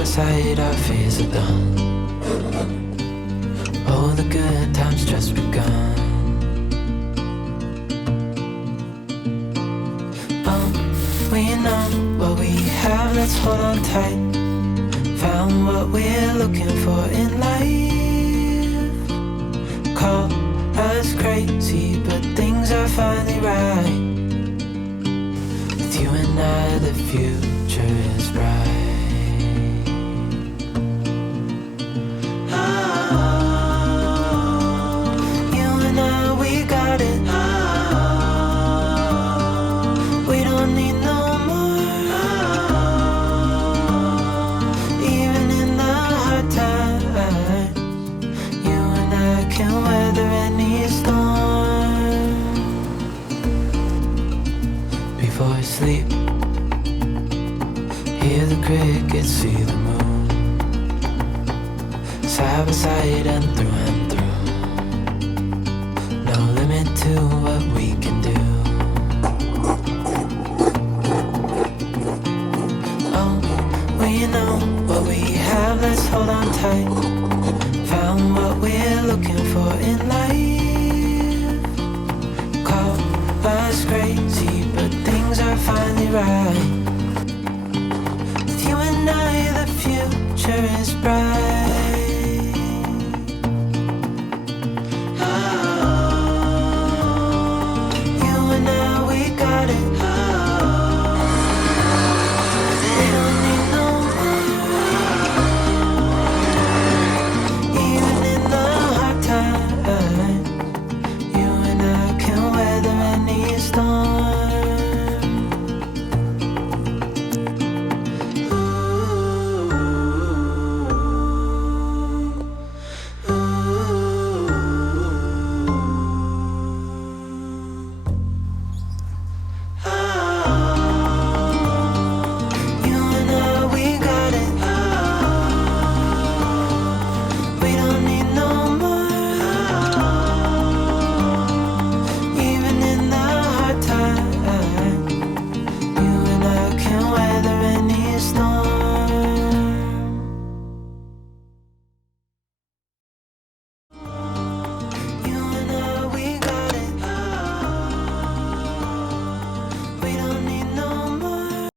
by side, our fears are done. Oh, the good times just begun. Oh, we know what we have, let's hold on tight. Found what we're looking for in life. Call us crazy, but things are finally right. With you and I, the future is bright. Sleep, hear the crickets, see the moon, side by side and through, no limit to what we can do. Oh, we know what we have, let's hold on tight. Found what we're looking for in life. Call us crazy, but things are finally right.